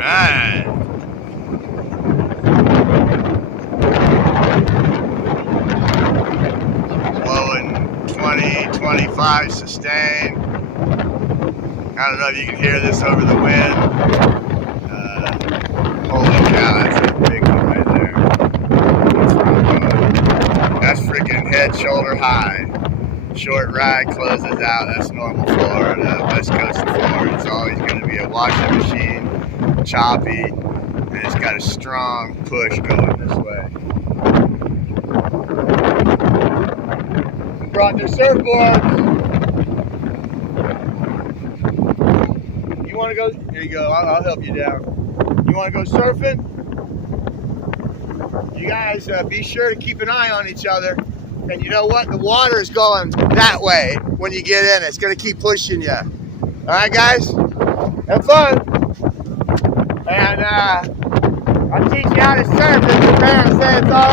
right. Blowing 20, 25 sustain. I don't know if you can hear this over the wind. Holy cow, that's a big one right there. That's freaking head, shoulder high. Short ride closes out. That's normal Florida, west coast of Florida. It's always going to be a washing machine, choppy, and it's got a strong push going this way. Brought their surfboards. You want to go? Here you go. I'll help you down. You want to go surfing? You guys be sure to keep an eye on each other. And you know what? The water is going that way when you get in. It's going to keep pushing you. All right, guys? Have fun. And I'll teach you how to surf if your parents say it's all